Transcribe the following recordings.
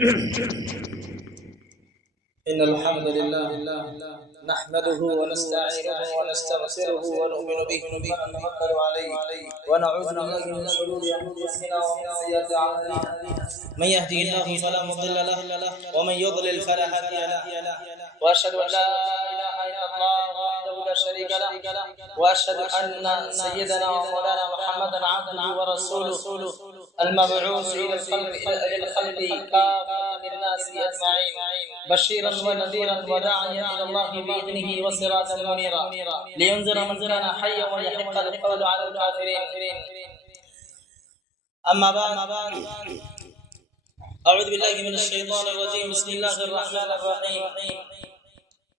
إن الحمد لله نحمده ونستعينه ونستغفره ونؤمن به ونتوكل عليه ونعوذ بالله من شرور أنفسنا ومن سيئات أعمالنا من يهده الله فلا مضل له ومن يضلل فلا هادي له وأشهد أن لا إله إلا الله وحده لا شريك له وأشهد أن سيدنا ومولانا محمدا عبده ورسوله المبعوث إلى الخلق كافة للناس أجمعين بشيرا ونذيرا وداعيا إلى الله بإذنه وسراجا منيرا لينذر من كان حيا ويحق القول على الكافرين. أما بعد أعوذ بالله من الشيطان الرجيم. بسم الله الرحمن الرحيم.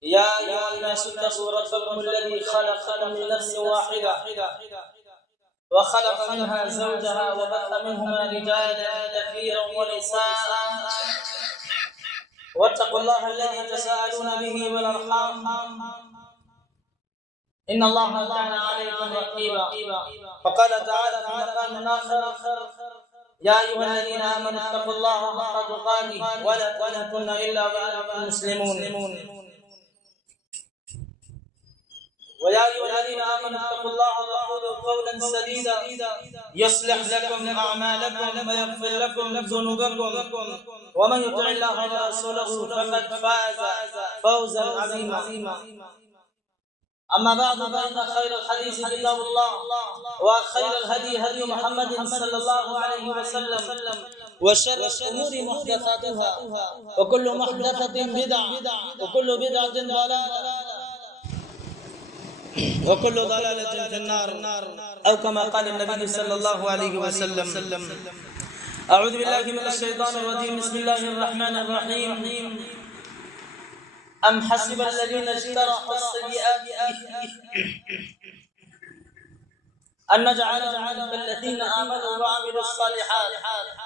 يا أيها الناس اتقوا ربكم الذي خلقكم من نفس واحدة وخلق منها زوجها وبث منهما رجالا كثيرا ونساء واتقوا الله الذي تساءلون به والأرحام إن الله كان عليكم رقيبا. فقال تعالى في مقام آخر يا أيها الذين آمنوا اتقوا الله حق تقاته ولا تموتن إلا وأنتم مسلمون. ويا أيها الذين آمنوا اتقوا الله وقولوا قولا سديدا يصلح لكم أعمالكم ويغفر لكم ذنوبكم ومن يطع الله ورسوله فقد فاز فوزا عظيما. أما بعد فإن خير الحديث كتاب الله وخير الهدي هدي محمد صلى الله عليه وسلم وشر الأمور محدثاتها وكل محدثة بدعة وكل بدعة ضلالة وكل ضلالة في النار أو كما قال النبي صلى الله عليه وسلم. أعوذ بالله من الشيطان الرجيم. بسم الله الرحمن الرحيم. أم حسب الذين اجترحوا السيئات أن نجعلهم كالذين آمنوا وعملوا الصالحات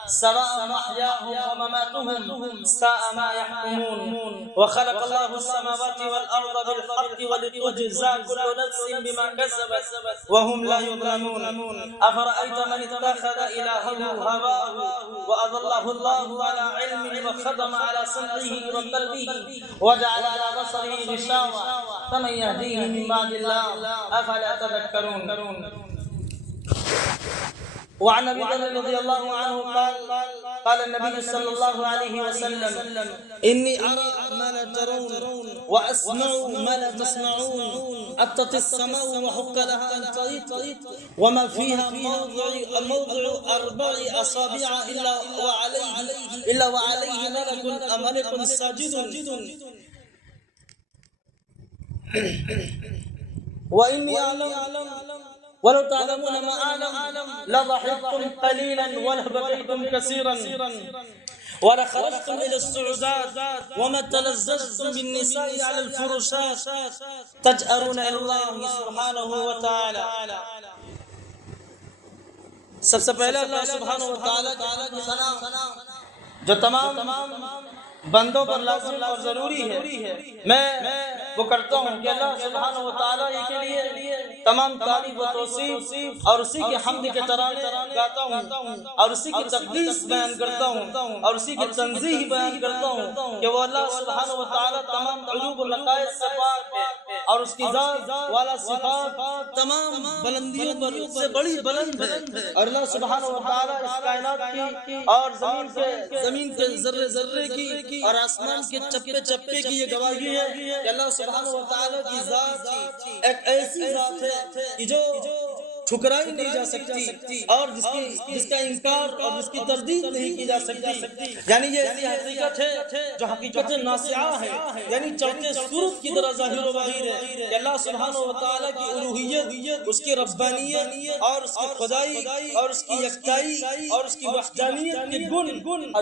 سواء محياهم ومماتهم ساء ما يحكمون. وخلق الله السماوات والأرض بالحق ولتجزى كل نفس بما كسبت وهم لا يظلمون. أفرأيت من اتخذ إلهه هواه وأضله الله على علم وختم على سمعه وقلبه وجعل على بصره غشاوة فمن يهديه من بعد الله أفلا تذكرون. وعن ابي ذر رضي الله عنه قال النبي صلى الله عليه وسلم اني ارى ما لا ترون واسمع ما لا تسمعون. اتت السماء وحق لها ان تطيط وما فيها موضع 4 أصابع الا وعليه ملك ساجد. واني اعلم ولو تعلمون ما أعلم لضحكتم قليلا ولبكيتم كثيرا ولخرجتم إلى السعودات وما تلذذتم بالنساء على الفرشات تجأرون إلى الله سبحانه وتعالى. سب سے پہلے اللہ سبحانہ وتعالی کی ثنا جو تمام بندوں پر لازم اور ضروری ہے میں وہ کرتا ہوں کہ اللہ سبحانہ وتعالی کے لیے تمام تعریف و توصیف اور اسی کے حمد کے ترانے گاتا ہوں اور اسی کی تقدیس بیان کرتا ہوں اور اسی کی تنزیہ بیان کرتا ہوں کہ وہ اللہ سبحانہ وتعالی تمام عیوب و نقائص سے پاک ہے اور اس کی ذات والا صفات تمام بلندیوں پر اس سے بڑی بلند ہے. اور اللہ سبحانہ وتعالی اس کائنات کی اور زمین کے ذرے ذرے کی اور آسمان کے چپے چپے کی یہ گواہی ہے کہ اللہ سبحانہ وتعالی کی ذات ایک ایسی ذات ہے کہ جو ٹھکرائی نہیں جا سکتی اور جس کا انکار اور جس کی تردید نہیں کی جا سکتی. یعنی یہ ایسی حقیقت ہے جو حقیقت ناسعہ ہے یعنی چوتھے صورت کی طرح ظاہر و باہر ہے کہ اللہ سبحانہ وتعالی کی الوہیت اس کی ربانیت اور اس کی خدائی اور اس کی یکتائی اور اس کی وحدانیت کے گن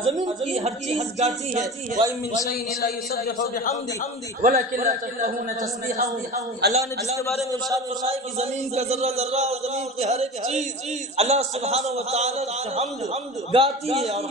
زمین کی ہر چیز گاتی ہے. وَإِن مِّن شَيْءٍ إِلَّا يُسَبِّحُ بِحَمْدِهِ وَلَكِن لَّا تَفْقَهُونَ تَسْبِيحَهُ. اللہ نے جس کے بارے میں ارشاد فرمایا کہ زمین کا ذرہ ذرہ اور زمین کی ہر ایک چیز اللہ سبحانہ و تعالیٰ کی حمد گاتی ہے اور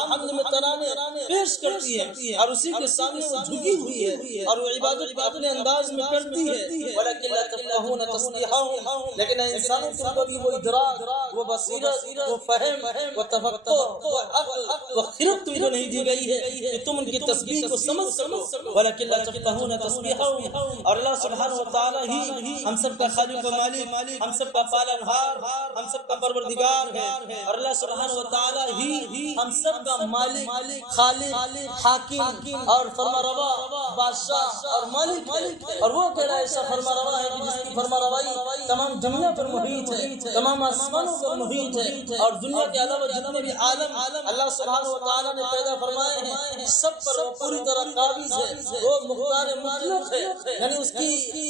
حمد میں ترانے پیش کرتی ہے اور اسی کے سامنے وہ جھکی ہوئی ہے اور وہ عبادت کو اپنے انداز میں کرتی ہے وَلَكِنْ لَا تَفْقَهُونَ تَسْبِيحَهُمْ لیکن انسانوں کو کبھی وہ ادراک وہ بصیرت وہ فہم وہ تفقہ وہ عقل وہ خرد تم کو نہیں دی گئی ہے کہ تم ان کی تسبیح کو سمجھ سکو وَلَكِنْ لَا تَفْقَهُونَ تَسْبِيحَهُمْ اور اللہ سبحانہ و تعالیٰ ہی ہم سب کا خالق و مالک ہم سب کا پالنہار ہم سب کا پروردگار ہے اور اللہ سبحانہ و تعالیٰ ہی ہم سب کا مالک خالق حاکم اور فرما روا بادشاہ اور مالک ہے اور وہ کہنا ایسا فرما روا ہے کہ جس کی فرما روائی تمام دنیا پر محیط ہے تمام آسمانوں پر محیط ہے اور دنیا کے علاوہ جتنے بھی عالم اللہ سبحانہ و تعالیٰ نے پیدا فرمائے ہیں سب پر وہ پوری طرح قابض ہے وہ مختار مطلق ہے یعنی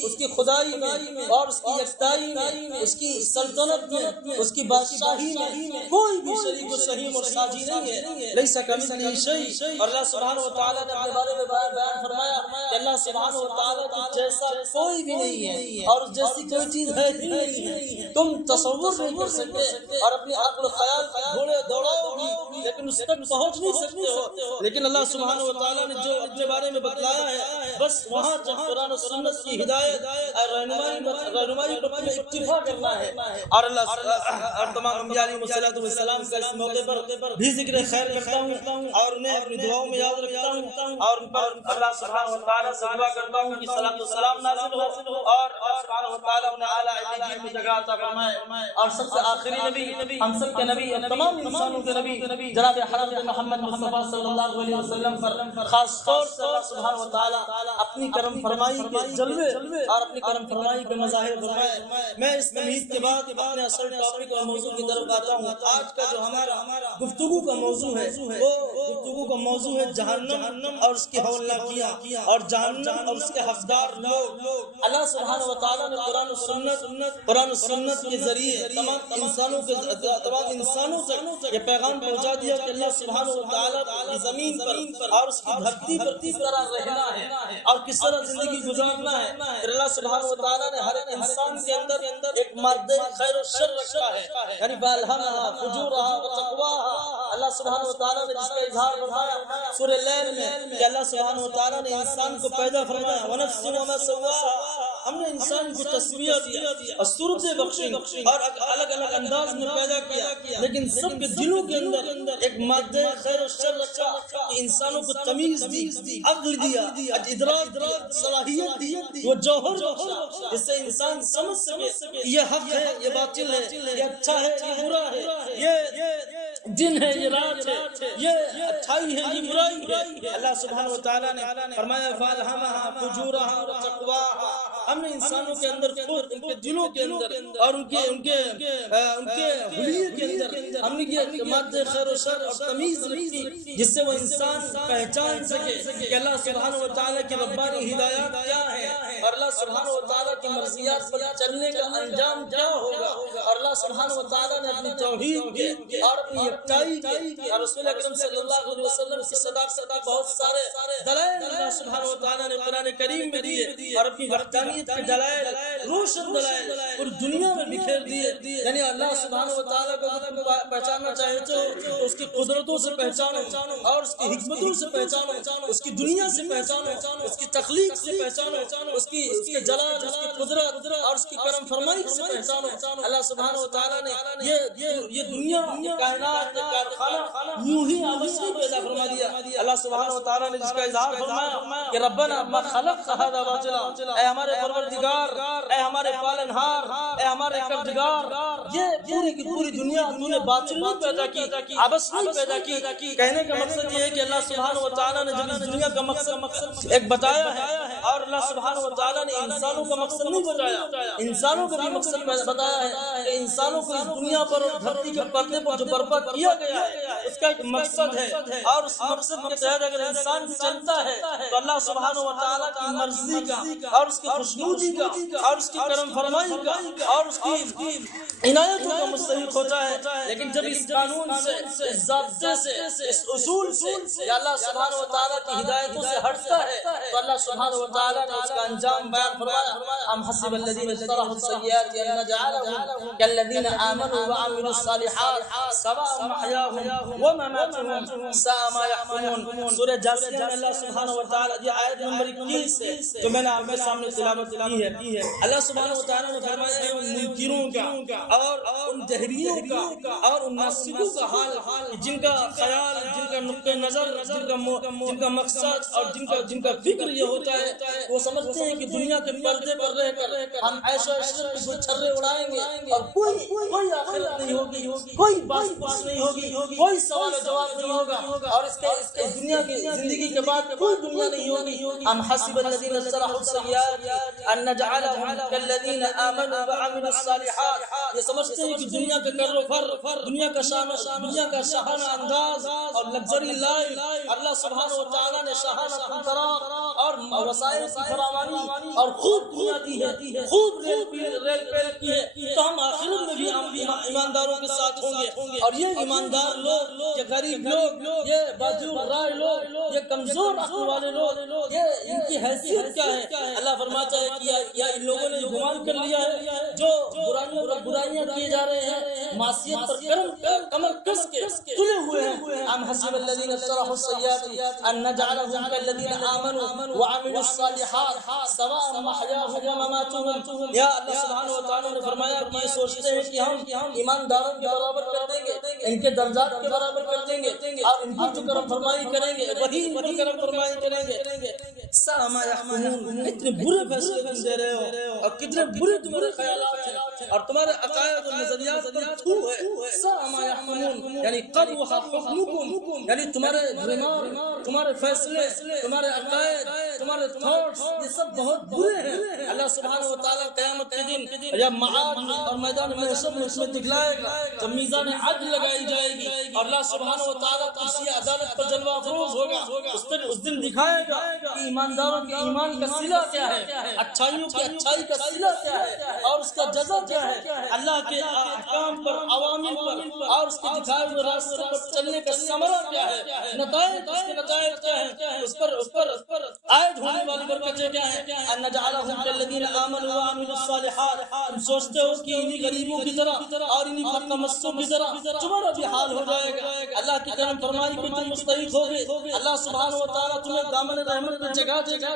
اس کی خدائی میں اور اس کی یکتائی میں اس کی سلطنت میں اس کی بادشاہی میں کوئی بھی شریک و سہیم اور ساجی نہیں ہے لیس کمثلہ شیء اور اللہ سبحانہ و تعالیٰ نے اپنے بارے میں بیان فرمایا کہ اللہ سبحانہ و تعالیٰ کے جیسا کوئی بھی نہیں ہے اور جیسی کوئی چیز ہے ہی نہیں ہے تم تصور نہیں کر سکتے اور اپنے عقل و خیال گھوڑے دوڑاؤ بھی لیکن اس تک پہنچ نہیں سکتے ہو لیکن اللہ سبحانہ و تعالیٰ نے جو اپنے بارے میں بتلایا ہے بس وہاں جب قرآن و سنت کی ہدایت رہنمائی پر تمہیں اکتفا کرنا ہے اور اللہ اور تمام انبیاء علیہ السلام کا اس موقع پر بھی ذکر خیر کرتا ہوں اور انہیں اپنی دعاؤں میں یاد رکھتا ہوں اور ان پر اللہ سبحانہ و تعالیٰ سے دعا کرتا ہوں کہ صلاۃ و سلام نازل ہو اور اللہ سبحانہ و تعالیٰ انہیں اعلیٰ علیین میں جگہ عطا فرمائے اور سب سے آخری نبی ہم سب کے نبی تمام انسانوں کے نبی جناب حضرت محمد مصطفیٰ صلی اللہ علیہ وسلم پر خاص طور سے اللہ سبحانہ و تعالیٰ اپنی کرم فرمائی کے جلوے اور اپنی کرم فرمائی کے مظاہر فرمائے میں اس تمہید کے بعد اپنے اصل ٹاپک اور موضوع کی طرف آتا ہوں آج کا جو ہمارا گفتگو کا موضوع ہے وہ گفتگو کا موضوع ہے جہنم اور اس کی ہولناکیاں اور جہنم اور اس کے حقدار لوگ اللہ سبحانہ و تعالیٰ نے قرآن و سنت کے ذریعے تمام انسانوں تک یہ پیغام پہنچا دیا کہ اللہ سبحانہ و تعالیٰ کی زمین پر اور اس کی دھرتی پر کس طرح رہنا ہے اور کس طرح زندگی گزارنا ہے پھر اللہ سبحانہ و تعالیٰ نے ہر ایک انسان کے اندر ایک مادہ خیر و شر رکھا ہے یعنی فَأَلْهَمَهَا فُجُورَهَا وَتَقْوَاهَا اللہ سبحانہ و تعالیٰ نے جس کا اظہار فرمایا سورہ لیل میں کہ اللہ سبحانہ و تعالیٰ نے انسان کو پیدا فرمایا وَنَفْسٍ وَمَا سَوَّاهَا ہم نے انسان کو تسمیہ دیا اور صورتیں بخشی اور الگ الگ انداز میں پیدا کیا لیکن سب کے دلوں کے اندر ایک مادہ خیر و شر رکھا کہ انسانوں کو تمیز دی عقل دیا ادراک صلاحیت دی وہ جوہر بخشا جس سے انسان سمجھ سکے یہ حق ہے یہ باطل ہے یہ اچھا ہے یہ برا ہے یہ دن ہے یہ رات ہے یہ اچھائی ہے یہ برائی ہے اللہ سبحانہ و تعالیٰ نے فرمایا فَأَلْهَمَهَا فُجُورَهَا وَتَقْوَاهَا ہم نے انسانوں کے اندر خود ان کے دلوں کے اندر اور ان کے حلیے کے اندر ہم نے یہ مادہ خیر و شر اور تمیز رکھی جس سے وہ انسان پہچان سکے کہ اللہ سبحانہ و تعالیٰ کی ربانی ہدایات کیا ہے اور اللہ سبحانہ و تعالیٰ کی مرضیات پر چلنے کا انجام کیا ہوگا اور اللہ سبحانہ و تعالیٰ نے اپنی توحید کے اور اپنی یکتائی کے اور رسول اکرم صلی اللہ علیہ وسلم کی صداقت کے بہت سارے دلائل اللہ سبحانہ و تعالیٰ نے قرآن کریم میں دیے اور اپنی وحدانیت کے دلائل روشن دلائل پوری دنیا میں بکھیر دیے یعنی اللہ سبحانہ و تعالیٰ کو پہچاننا چاہے تو اس کی قدرتوں سے پہچانو اور اس کی حکمتوں سے پہچانو اس کی دنیا سے پہچانو اس کی تخلیق سے پہچانو اس کے جلال اس کی قدرت اور اس کی کرم فرمائی سے پہچانو اللہ سبحانہ و تعالیٰ نے یہ دنیا یہ کائنات یہ کارخانہ یوں ہی آبس نہیں پیدا فرما دیا اللہ سبحانہ و تعالیٰ نے جس کا اظہار فرمایا کہ ربنا ما خلقت هذا باطلا اے ہمارے پروردگار اے ہمارے پالنہار اے ہمارے کردگار یہ پوری کی پوری دنیا تو نے باطل نہیں پیدا کی عبث نہیں پیدا کی کہنے کا مقصد یہ ہے کہ اللہ سبحانہ و تعالیٰ نے جب اس دنیا کا مقصد ایک بتایا ہے اور اللہ سبحانہ و تعالیٰ نے انسانوں کا مقصد نہیں بتایا انسانوں کا بھی مقصد بتایا ہے کہ انسانوں کو اس دنیا پر اور دھرتی کے پردے پر جو برپا کیا گیا ہے اس کا ایک مقصد ہے اور اس مقصد کے تحت اگر انسان چلتا ہے تو اللہ سبحانہ و تعالیٰ کی مرضی کا اور اس کی خوشنودی کا اور اس کی کرم فرمائی کا اور اس کی عنایتوں کا مستحق ہوتا ہے لیکن جب اس قانون سے اس ضابطے سے اس اصول سے یا اللہ سبحانہ و تعالیٰ کی ہدایتوں سے ہٹتا ہے تو اللہ سبحانہ و تعالیٰ نے اس کا انجام بیان فرمایا ام حسب الذین اجترحوا السیئات ان نجعلهم كالذین آمنوا وعملوا الصالحات سواء محیاهم ومماتهم ساء ما يحكمون۔ سورہ جاثیہ میں اللہ سبحانہ و تعالیٰ یہ آیت نمبر 21 ہے جو میں نے آپ کے سامنے تلاوت کی ہے۔ اللہ سبحانہ و تعالیٰ نے فرمایا ہے ان منکروں کا اور ان جہریوں کا اور ان ناصبوں کا حال، جن کا خیال، جن کا نقطہ نظر، جن کا مقصد اور جن کا فکر یہ ہوتا ہے وہ سمجھتے ہیں کہ دنیا کے پردے پر رہ کر ہم عیش و عشرت کے چھرے اڑائیں گے اور کوئی آخرت نہیں ہوگی، کوئی بات پوچھ نہیں ہوگی، کوئی سوال و جواب نہیں ہوگا اور اس کے دنیا کی زندگی کے بعد کوئی دنیا نہیں ہوگی۔ ام حسب الذین اجترحوا السیئات ان نجعلهم كالذین آمنوا وعملوا الصالحات، یہ سمجھتے ہیں کہ دنیا کا کر و فر، دنیا کا شاہانہ انداز اور لگژری لائف اللہ سبحانہ و تعالیٰ نے شاہانہ فراغ اور وسائل کی فراوانی اور خوب دنیا دی ہے، خوب ریل پیل کی ہے، تو ہم آخرت میں بھی ایمانداروں کے ساتھ ہوں گے۔ اور یہ ایماندار لوگ، یہ غریب لوگ، یہ باجور رائے لوگ، یہ کمزور عقل والے لوگ، یہ ان کی حیثیت کیا ہے؟ اللہ فرماتا ہے کہ یا ان لوگوں نے گمان کر لیا ہے جو برائیاں کیے جا رہے ہیں، معصیت پر کمر کس کے تلے ہوئے ہیں۔ ام حسب الذین اجترحوا السیئات ان نجعلهم كالذین آمنوا وعملوا الصالحات سواء محیاهم ومماتهم۔ یا اللہ سبحانہ و تعالیٰ نے فرمایا کہ یہ سوچتے ہیں کہ ہم ایمانداروں کے برابر کر دیں گے، ان کے درجات کے برابر کر دیں گے اور ان پر جو کرم فرمائی کریں گے وہی ان پر کرم فرمائی کریں گے۔ ساء ما يحكمون، اتنے برے فیصلے تم دے رہے ہو اور کتنے برے تمہارے خیالات ہیں اور تمہارے عقائد اور نظریات پر تھو ہے۔ ساء ما يحكمون یعنی قبح حکمکم، یعنی تمہارے دماغ، تمہارے فیصلے، تمہارے عقائد، تمہارے تھاٹس یہ سب بہت برے ہیں۔ اللہ سبحانہ و تعالیٰ قیامت کے دن جب معاد اور میدان محشر میں اس میں دکھلائے گا، جب میزان عدل لگائی جائے گی اور اللہ سبحانہ و تعالیٰ کرسی عدالت پر جلوہ افروز ہوگا، اس دن دکھائے گا کہ ایمانداروں کے ایمان کا صلہ کیا ہے، اچھائیوں کی اچھائی کا صلہ کیا ہے اور اس کا جزا کیا ہے۔ اللہ کے احکام پر، عوامل پر اور اس کے دکھائے ہوئے راستے پر چلنے کا ثمرہ کیا ہے، نتائج، اس کے نتائج کیا ہے، اس پر عائد ہونے والی برکتیں کیا ہیں۔ ان نجعلهم كالذین آمنوا وعملوا الصالحات، تم سوچتے ہو کہ انہی غریبوں کی طرح اور انہی بدتمسوں کی طرح تمہارا بھی حال ہو جائے گا۔ اللہ کی کرم فرمائی کہ تم مستحق ہوگے، اللہ سبحانہ و تعالیٰ تمہیں دامن رحمت میں جگہ دے گا۔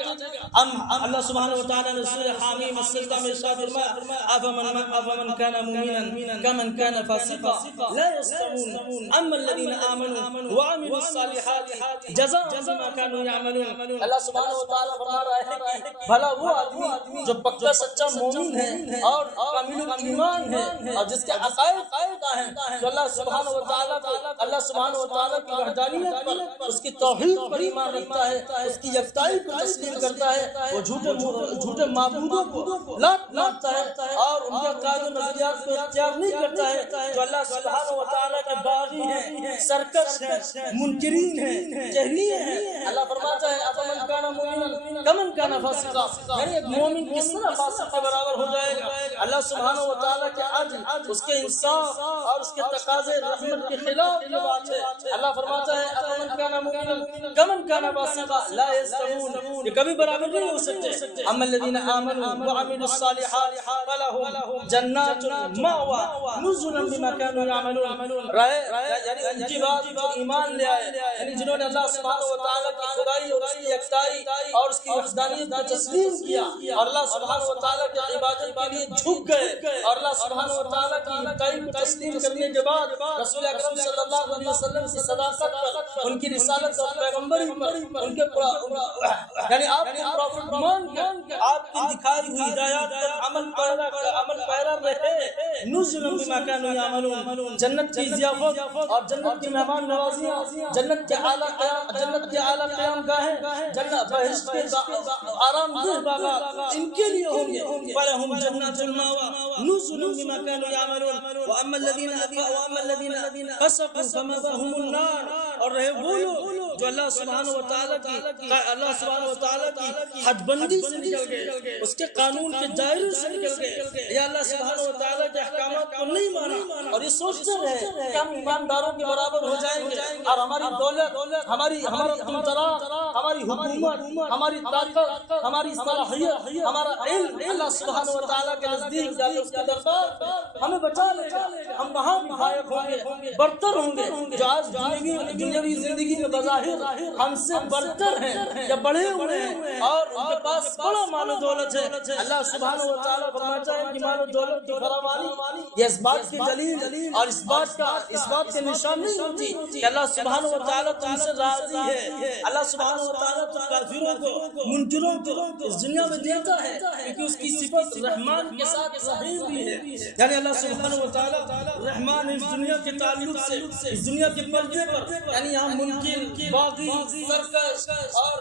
اللہ سبحانہ و تعالیٰ نے سورہ حامیم السجدہ میں ارشاد فرمایا افمن کان مومنا کمن کان فاسقا لا یستوون اما الذین آمنوا وعملوا الصالحات جزاء بما كانوا يعملون۔ اللہ سبحانہ و تعالیٰ فرما رہا ہے کہ بھلا وہ آدمی جو پکا سچا مومن ہے اور کامل ایمان ہے اور جس کے عقائد ہیں، جو اللہ سبحانہ و تعالیٰ کی وحدانیت پر، اس کی توحید پر ایمان رکھتا ہے، اس کی یکتائی کو تسلیم کرتا ہے، وہ جھوٹے معبودوں کو لاتا ہے اور ان کے عقائد و نظریات کو اختیار نہیں کرتا ہے، جو اللہ سبحانہ و تعالیٰ کے باغی ہیں، سرکش ہیں، منکرین ہیں، جہلی ہیں۔ اللہ فرماتا ہے افمن کان مومنا کمن کان فاسقا، یعنی ایک مومن کس طرح فاسق کے برابر ہو جائے گا۔ اللہ سبحانہ و تعالیٰ کے عدل، اس کے انصاف اور اس کے تقاضے رحمت کے خلاف یہ بات ہے۔ اللہ فرماتا ہے افمن کان مومنا کمن کان فاسقا لا یستوون، یہ کبھی برابر نہیں ہو سکتے۔ اما الذین آمنوا وعملوا الصالحات فلهم جنات المأوى نزلا بما كانوا يعملون، یعنی ان کی بات جو ایمان لے آئے، یعنی جنہوں نے اللہ سبحانہ و تعالیٰ کی خدائی اور اس کی یکتائی اور اس کی وحدانیت کو تسلیم کیا اور اللہ سبحانہ و تعالیٰ کی عبادت کے لیے جھک گئے اور اللہ سبحانہ و تعالیٰ کی یکتائی کو تسلیم کرنے کے بعد رسول اکرم صلی اللہ علیہ وسلم کی صداقت پر، ان کی رسالت اور پیغمبری پر، ان کے یعنی آپ کے پروفٹ مان کر آپ کی دکھائی ہوئی ہدایات پر عمل پیرا رہے، نزلا بما كانوا يعملون، جنت کی ضیافت اور جنت کی مہمان نوازیاں، جنت کے اعلیٰ قیام گاہیں، جنت بہشت کے آرام دہ باغات ان کے لیے ہوں گے۔ فلهم جنات المأوى نزلا بما كانوا يعملون واما الذين فسقوا فمأواهم النار، اور رہے وہ لوگ جو اللہ سبحانہ و تعالیٰ کی حد بندی سے نکل گئے، اس کے قانون کے دائرے سے نکل گئے، یا اللہ سبحانہ و تعالیٰ کے احکامات کو نہیں مانا اور یہ سوچتے رہے کہ ہم ایمانداروں کے برابر ہو جائیں گے اور ہماری دولت، ہماری اقتدار، ہماری حکومت، ہماری طاقت، ہماری صلاحیت، ہمارا علم اللہ سبحانہ و تعالیٰ کے نزدیک جا کے اس کے دربار ہمیں بچا لے گا، ہم وہاں بھی فائق ہوں گے، برتر ہوں گے۔ جو آج دنیاوی زندگی میں بظاہر ہم سے برتر ہیں یا بڑھے ہوئے ہیں اور ان کے پاس بڑا مال و دولت ہے، اللہ سبحانہ و تعالیٰ فرماتا ہے کہ مال و دولت کی فراوانی یہ اس بات کی دلیل اور اس بات کے نشان نہیں ہوتی کہ اللہ سبحانہ و تعالیٰ تم سے راضی ہے۔ اللہ سبحانہ و تعالیٰ تو کافروں کو، منکروں کو اس دنیا میں دیتا ہے کیونکہ اس کی صفت رحمان کے ساتھ رحیم بھی ہے، یعنی اللہ سبحانہ و تعالیٰ رحمان اس دنیا کے تعلق سے، اس دنیا کے پردے پر، یعنی یہاں منکر، باغی، سرکش اور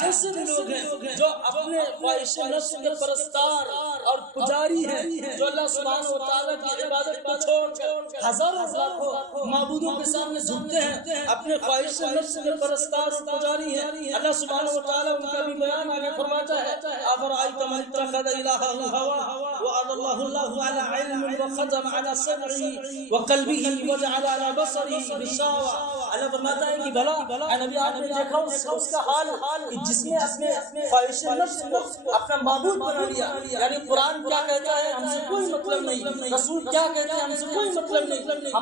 جیسے بھی لوگ ہیں جو اپنے خواہش نفس کے پرستار اور پجاری ہیں، جو اللہ سبحانہ و تعالیٰ کی عبادت کو چھوڑ کر ہزاروں لاکھوں معبودوں کے سامنے جھکتے ہیں، اپنے خواہش نفس کے پرستار اور پجاری ہیں، اللہ سبحانہ و تعالیٰ ان کا بھی بیان آگے فرماتا ہے أَفَرَأَيْتَ مَنِ اتَّخَذَ إِلَٰهَهُ هَوَاهُ وَأَضَلَّهُ اللَّهُ عَلَىٰ عِلْمٍ وَخَتَمَ عَلَىٰ سَمْعِهِ وَقَلْبِهِ وَجَعَلَ عَلَىٰ بَصَرِهِ غِشَاوَةً۔ اللہ فرماتا ہے کہ بھلا اے نبی آپ نے دیکھا اس کا حال کہ جس نے اپنے خواہش نفس کو اپنا معبود بنا لیا، یعنی قرآن کیا کہتا ہے ہم سے کوئی مطلب نہیں، رسول کیا کہتے ہیں ہم سے کوئی مطلب نہیں،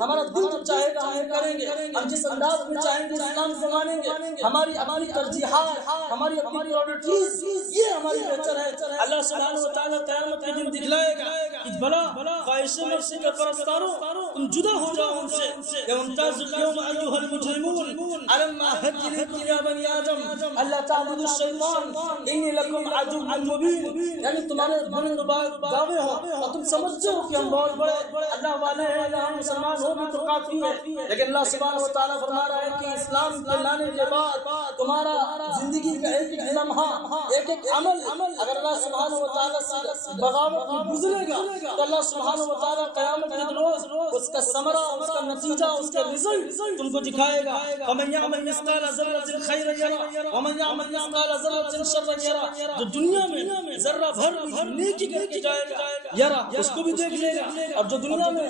ہمارا دل جو چاہے گا ہم کریں گے، ہم جس انداز میں چاہیں گے اسلام کو مانیں گے، ہماری ترجیحات، ہماری پرائورٹیز یہ ہماری بہتر ہے۔ اللہ سبحانہ و تعالیٰ قیامت کے دن دکھلائے گا کہ بھلا خواہش نفس کے پرستاروں تم جدا ہو جاؤ ان سے، کہ امتازوا اليوم ایھا المجرمون الم اعهد الیکم یا بنی آدم الا تعبدوا الشیطان انی لکم عدو مبین، یعنی تمہارے بلند دعوے ہو اور تم سمجھتے ہو کہ ہم بہت بڑے اللہ والے ہیں، اللہ مسلمان ہو بھی تو کافی ہے، لیکن اللہ سبحانہ و تعالیٰ فرما رہا ہے کہ اسلام کے لانے کے بعد تمہارا زندگی کا ایک ایک لمحہ، ایک ایک عمل اگر اللہ سبحانہ و تعالیٰ سے بغاوت میں گزرے گا تو اللہ سبحانہ و تعالیٰ قیامت کے روز اس کا ثمرہ، اس کا نتیجہ، اس کا رزلٹ تم کو دکھائے گا۔ وَمَن يَعْمَلْ مِثْقَالَ ذَرَّةٍ خَيْرًا يَرَهُ وَمَن يَعْمَلْ مِثْقَالَ ذَرَّةٍ شَرًّا يَرَهُ، جو دنیا میں ذرہ بھر بھی نیکی کر کے جائے گا یرا اس کو بھی دیکھ لے گا، اور جو دنیا میں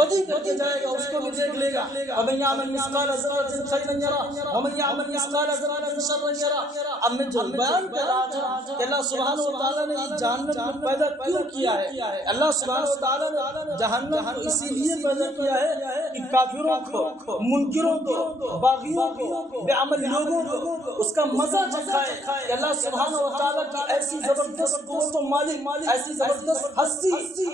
بدی کر کے جائے گا اس کو بھی دیکھ لے گا۔ وَمَن يَعْمَلْ مِثْقَالَ ذَرَّةٍ خَيْرًا يَرَهُ وَمَن يَعْمَلْ مِثْقَالَ ذَرَّةٍ شَرًّا يَرَهُ۔ اب میں جو بیان کر رہا تھا کہ اللہ سبحانہ و تعالیٰ نے اس جہنم کو پیدا کیوں کیا ہے، اللہ سبحانہ و تعالیٰ نے جہنم کو اسی لیے پیدا کیا ہے کہ کافروں کو، منکروں کو، باغیوں کو، بے عمل لوگوں کو اس کا مزہ چکھائے کہ اللہ سبحانہ و تعالیٰ کی ایسی زبردست قوتوں والی، ایسی زبردست ہستی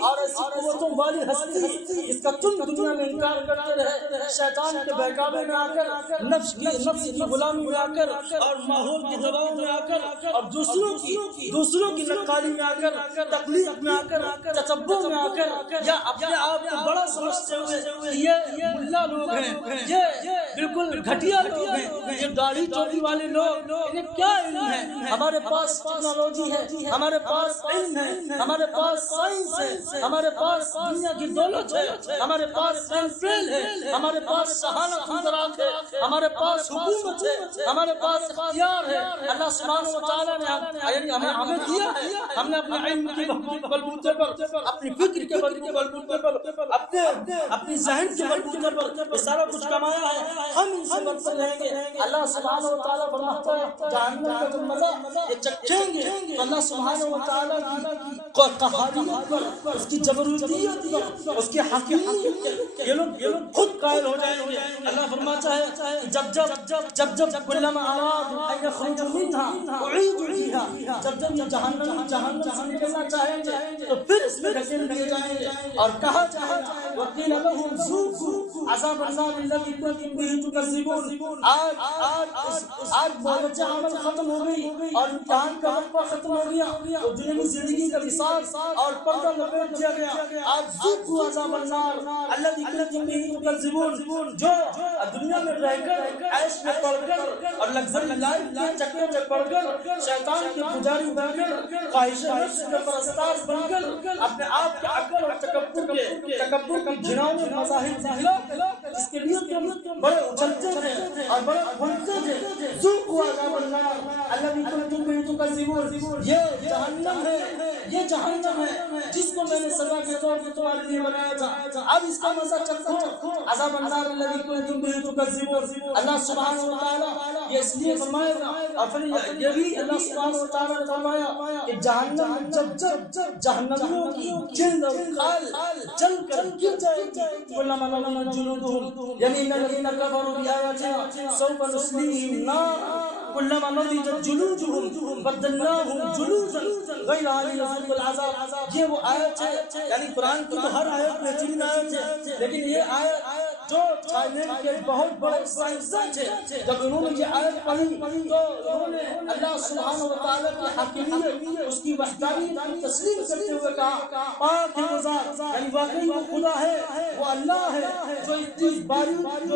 اور ایسی قوتوں والی ہستی اس کا تم دنیا میں انکار کرتے رہے، شیطان کے بہکاوے میں آ کر، نفس کی غلامی میں آ کر اور ماحول کی دباؤ میں آ کر اور دوسروں کی نقالی میں آ کر، تکلیف میں آ کر، تچبر میں آ کر، یا اپنے آپ کو بڑا سمجھتے ہوئے کہ یہ ملا لوگ ہیں، یہ بالکل گھٹیا لوگ ہیں، یہ داڑھی چوٹی والے لوگ، انہیں کیا علم ہے؟ ہمارے پاس ٹیکنالوجی ہے، ہمارے پاس علم ہے، ہمارے پاس سائنس ہے، ہمارے پاس دنیا کی دولت ہے، ہمارے پاس فیل ہے، ہمارے پاس شہانت اندراج ہے، ہمارے پاس حکومت ہے، ہمارے پاس اختیار ہے۔ اللہ سبحانہ و تعالیٰ نے ہمیں دیا ہے، ہم نے اپنے علم کے بلبوتے پر، اپنی فکر کے بلبوتے پر، اپنی ذہن کے بلبوتے پر یہ سارا کچھ کمایا ہے، ہم ان سے برتر رہیں گے۔ اللہ سبحانہ و تعالیٰ فرماتا ہے جہنم کا جو مزہ یہ چکھیں گے تو اللہ سبحانہ و تعالیٰ کی قہاریت پر، اس کی جبروتیت پر، اس کی حقیقت پر یہ لوگ خود قائل ہو جائیں گے۔ اللہ فرماتا ہے جب کلما ارادوا ان یخرجوا منها اعیدوا فیها، جب یہ جہنم سے نکلنا چاہیں گے تو پھر اس میں ڈھکیل دیے جائیں گے اور کہا جائے گا وقیل لهم ذوقوا عذاب النار الذی کنتم به تکذبون۔ آج بہت عمل ختم ہو گئی اور امتحان کا وقفہ ختم ہو گیا، اور دنیا زندگی کا وصال اور پردہ لپیٹ دیا گیا۔ آج ذوقوا عذاب النار الذی کنتم به تکذبون، جو دنیا میں رہ کر عیش میں پڑ کر اور اور لگژری لائف کے چکر میں پڑ کر شیطان کے پجاری بن کر خواہش نفس کے پرستار بن کر اپنے آپ کے عقل اور تکبر کی گھناؤنے مظاہر دکھلا جس کے لیے تم بڑے اچھلتے تھے اور بڑے بھولتے تھے ذوقوا عذاب النار الذی کنتم بہ تکذبون یہ جہنم ہے یہ جہنم ہے جس کو میں نے سزا کے طور پر تمہارے لیے بنایا تھا اب اس کا مزہ چکھو عذاب النار الذی کنتم بہ تکذبون اللہ سبحانہ و تعالی یہ اس لیے فرمائے گا اور پھر یہ بھی اللہ سبحانہ و تعالی نے فرمایا کہ جہنم جب جہنمیوں کی جلد اور کھال جل کر گر جائے گی کلما نضجت جلودہم یعنی ان الذین کفروا بآیاتنا سوف نصلیہم نارا کلما نضجت جلودہم بدلناہم جلودا غیرہا لیذوقوا العذاب یہ وہ آیت ہے یعنی قرآن کی تو ہر آیت بہترین آیت ہے لیکن یہ آیت جو تھائیلینڈ کے بہت بڑے سائنسدان تھے جب انہوں نے یہ آیت پڑھی تو انہوں نے اللہ سبحانہ و تعالیٰ کی حاکمیت اس کی وحدانیت کو تسلیم کرتے ہوئے کہا پاک ہے وہ ذات یعنی واقعی وہ خدا ہے وہ اللہ ہے جو اتنی باریک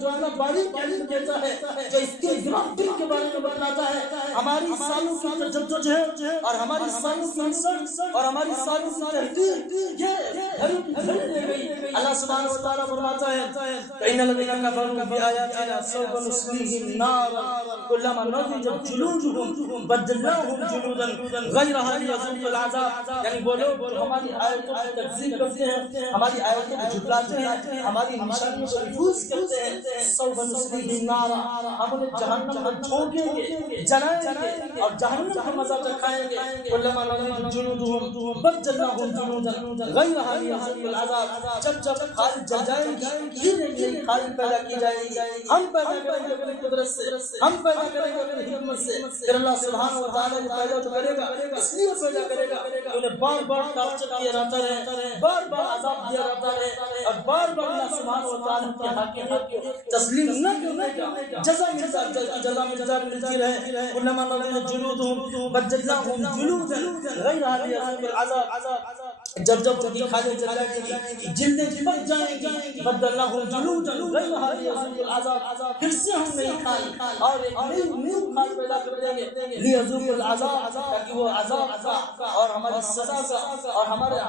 جو اتنا باریک علم دیتا ہے جو اس کے گرافٹنگ کے بارے میں بتلاتا ہے ہماری سالوں کی تجدد ہے اور ہماری سالوں کی ریسرچ اور ہماری سالوں کی تحقیق یہ گھڑی لے گئی اللہ سبحانہ و تعالیٰ فرماتا ہے ان الذين كفروا بآياتنا سوف نصليهم نارا كلما نضجت جلودهم بدلناهم جلودا غيرها ليذوقوا العذاب یعنی وہ لوگ جو ہماری آیتوں کی تکذیب کرتے ہیں ہماری آیتوں کو جھٹلاتے ہیں ہماری نشانیوں کو ریفیوز کرتے ہیں سوف نصليهم نارا ہم انہیں جہنم میں جھونکیں گے جلائیں گے اور جہنم کا مزہ چکھائیں گے كلما نضجت جلودهم بدلناهم جلودا غيرها ليذوقوا العذاب جب خالد جل جائیں گے خالی پیدا کی جائے گی ہم پیدا کریں گے اپنی قدرت سے ہم پیدا کریں گے اپنی حکمت سے پھر اللہ سبحانہ و تعالیٰ نے پیدا تو کرے گا اس لیے پیدا کرے گا انہیں بار بار ٹارچر کیا جاتا رہے بار بار عذاب دیا جاتا رہے اور بار بار اللہ سبحانہ و تعالیٰ کی حاکمیت کو تسلیم نہ کرنے کا جزا ملتی رہے کلما نضجت جلودہم بدلناہم جلودا غیرہا لیذوقوا العذاب جب ان کی کھالیں جل جائیں گی جلدیں پک جائیں گی بدلناہم جلودا غیرہا لیذوقوا العذاب پھر سے ہم نئی کھال اور ایک نئی کھال پیدا کر دیں گے لیذوقوا العذاب تاکہ وہ عذاب کا اور ہماری سزا کا اور ہمارے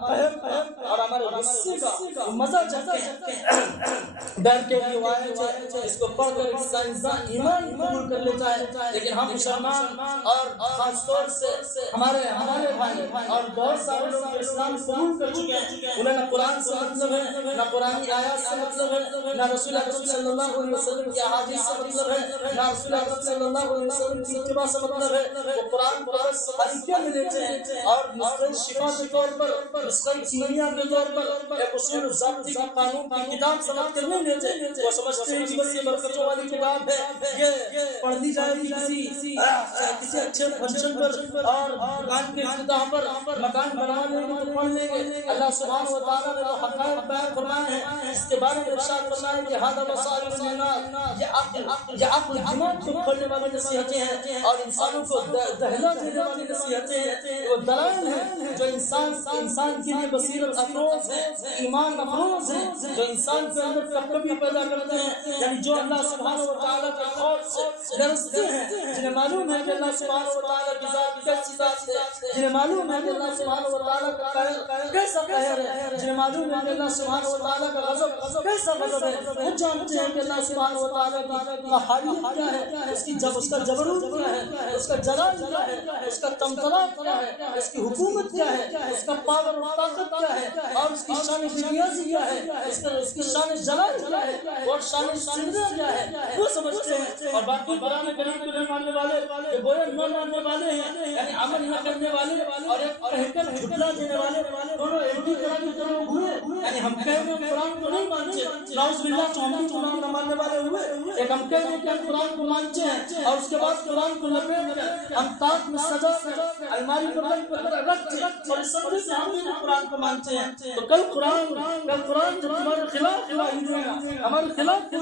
قہر کا اور ہمارے غصے کا مزہ چکھیں ڈر کے روایت ہے اس کو پڑھ کر انسان ایمان قبول کر لیتا ہے لیکن ہم مسلمان اور خاص طور سے ہمارے بھائی اور بہت سارے لوگ اسلام قبول کر چکے ہیں انہیں نہ قرآن سے مطلب ہے نہ قرآنی آیات سے مطلب ہے نہ رسول اکرم صلی اللہ علیہ وسلم کی احادیث سے مطلب ہے نہ رسول اکرم صلی اللہ علیہ وسلم کی اتباع سے مطلب ہے وہ قرآن کو بس حقیقت میں لیتے ہیں اور نسخہ شفا کے طور پر نسخہ کیمیا کے طور پر ایک اصول ضابطے کا قانون کی کتاب سمجھ کر نہیں لیتے وہ سمجھتے ہیں کہ بس یہ برکتوں والی کتاب ہے یہ پڑھ لی جائے گی کسی اچھے فنکشن پر اور دکان کے افتتاح پر مکان بنا لیں گے تو پڑھ لیں گے اللہ سبحانہ و تعالیٰ نے جو حقائق بیان فرمائے ہیں اس کے بارے میں ارشاد فرمائے کہ ھذا بصائر للناس یہ عقل دماغ کو کھولنے والی نصیحتیں ہیں اور انسانوں کو دہلا دینے والی نصیحتیں ہیں وہ دلائل ہیں جو انسان کے لیے بصیرت افروز ہے ایمان افروز ہے جو انسان کے اندر کبھی پیدا کرتے ہیں یعنی جو اللہ سبحانہ و تعالیٰ کے خوف سے ڈرتے ہیں جنہیں معلوم ہے کہ اللہ سبحانہ و تعالیٰ کی ذات کیسی ذات ہے جنہیں معلوم ہے کہ اللہ سبحانہ و تعالیٰ کا قہر کیسا قہر ہے جنہیں معلوم ہے کہ اللہ سبحانہ و تعالیٰ کا غضب کیسا غضب ہے وہ جانتے ہیں کہ اللہ سبحانہ و تعالیٰ کی قہاریت کیا ہے اس کا جبروت کیا ہے اس کا جلال کیا ہے اس کا تمطلات کیا ہے اس کی حکومت کیا ہے اس کا پاور اور طاقت کیا ہے اور اس کی شان ریاضی کیا ہے اس کی شان جلال کیا ہے اور شان سندرہ کیا ہے وہ سمجھتے ہیں اور باقی قرآن کریم کو نہیں ماننے والے کہ گویا نہ ماننے والے ہیں یعنی عمل نہ کرنے والے اور ایک کہہ کر جھٹلا دینے والے دونوں ایک ہی طرح کے لوگ ہوئے یعنی ہم کہہ رہے ہیں قرآن کو نہیں مانتے نعوذ باللہ تو ہم بھی قرآن نہ ماننے والے ہوئے ایک ہم کہہ رہے ہیں کہ ہم قرآن کو مانتے ہیں اور اس کے بعد قرآن کو لپیٹ کر ہم تاج میں سجا کر الماری پر رکھتے اور اس سمجھے سے ہم بھی قرآن کو مانتے ہیں تو کل قرآن جب تمہارے خلاف ہمارے خلاف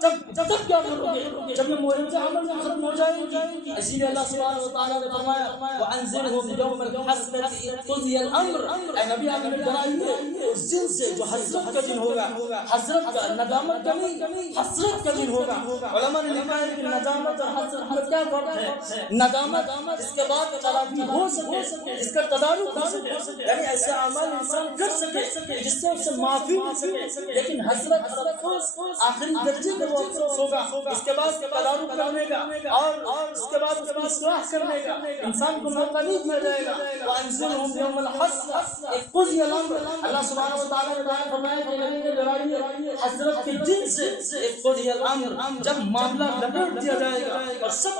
جب کیا کرو گے جب یہ معجزہ عمل میں ختم ہو جائے گی اسی لیے اللہ سبحانہ و تعالیٰ نے فرمایا وَأَنذِرْهُمْ يَوْمَ الْحَسْرَةِ إِذْ قُضِيَ الْأَمْرُ اے نبی آپ نے ڈرائیے اس دن سے جو حسرت کا دن ہوگا حسرت کا ندامت کا نہیں حسرت کا دن ہوگا۔ علماء نے لکھا ہے کہ ندامت اور حسرت میں کیا فرق ہے؟ ندامت اس کے بعد تلافی ہو سکے، اس کا تدارک ہو سکے، یعنی ایسے اعمال انسان کر سکے جس سے اسے معافی مل سکے، لیکن حسرت اور افسوس آخری درجے کا وہ افسوس ہوگا، اس کے بعد تدارک کرنے کا اور اس کے بعد اس کی اصلاح کرنے کا انسان کو موقع نہیں دیا جائے گا۔ وَأَنزِلْهُمْ يَوْمَ الْحَسْرَةِ إِذْ قُضِيَ الْأَمْرُ، اللہ سبحانہ وتعالیٰ نے بیان فرمایا کہ نبی نے لڑائی حسرت کے دن سے إِذْ قُضِيَ الْأَمْرُ، جب معاملہ لپیٹ دیا جائے گا اور سب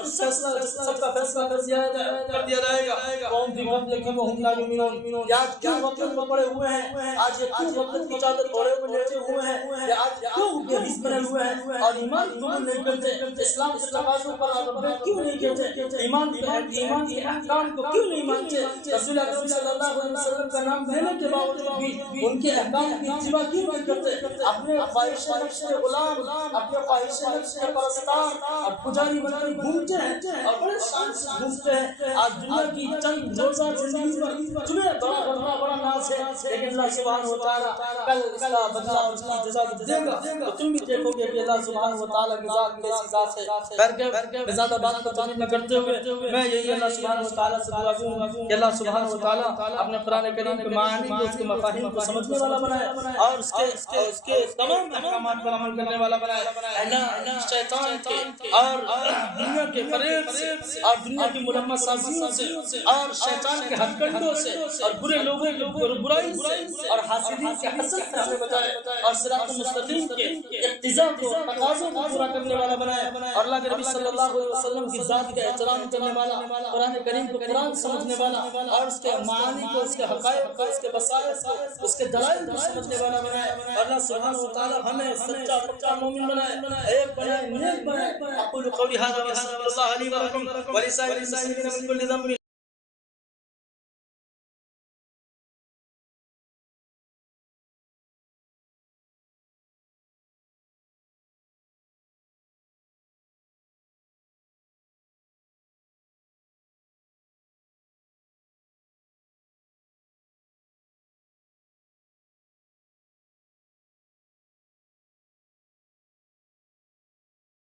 کا فیصلہ کر دیا جائے گا، قوم بھی غفلت میں وهم لا يؤمنون، آج کیوں غفلت میں پڑے ہوئے ہیں، آج یہ کیوں غفلت کی چادر اوڑھے ہوئے لیٹے ہوئے ہیں، یا آج کیوں بے حس بنے ہوئے ہیں اور ایمان قبول نہیں کرتے، اسلام کے تقاضوں پر عمل کیوں نہیں کرتے، ایمان کے احکام کو کیوں نہیں مانتے، رسول اکرم صلی اللہ علیہ وسلم کا نام لینے کے باوجود بھی ان کے احکام کی اتباع کیوں نہیں کرتے، اپنے خواہش نفس کے غلام، اپنے خواہش نفس کے پرستار اور پجاری بن کر گھومتے ہیں اور بڑے شان سے گھومتے ہیں۔ آج دنیا کی چند روزہ زندگی پر تمہیں بڑا ناز ہے، لیکن اللہ سبحانہ وتعالیٰ کل اس کا بدلہ اس کی جزا دے گا، تو تم بھی دیکھو گے کہ اللہ سبحانہ وتعالیٰ کی ذات کیسی ذات ہے۔ میں زیادہ بات کو نہ کرتے ہوئے میں یہی اللہ سبحانہ وتعالیٰ سے دعا کروں کہ اللہ سبحانہ وتعالیٰ اپنے قرآن کریم کے معانی کو، اس کے مفاہیم کو سمجھنے والا بنائے اور اس کے تمام احکامات پر عمل کرنے والا بنائے۔ اللہ شیطان کے اور دنیا کے فریب سے اور دنیا کی ملمہ سازیوں سے اور شیطان کے ہتھ کنڈوں سے اور برے لوگوں کی برائی سے اور حاسدین کے حسد سے ہمیں بچائے اور صراط مستقیم کے اقتضاء کو، تقاضوں کو پورا کرنے والا بنائے اور اللہ کے نبی صلی اللہ علیہ وسلم کی ذات کا احترام کرنے والا، قرآن کریم کو قرآن سمجھنے والا اور اس کے معانی کو، اس کے حقائق کو، اس کے بصائر کو، اس کے دلائل کو سمجھنے والا بنائے اور اللہ سبحانہ وتعالی ہمیں سچا پکا مومن بنائے، ایک بنائے، نیک بنائے۔ اقول قولی هذا واستغفر الله لي ولكم ولسائر المسلمين من كل ذنب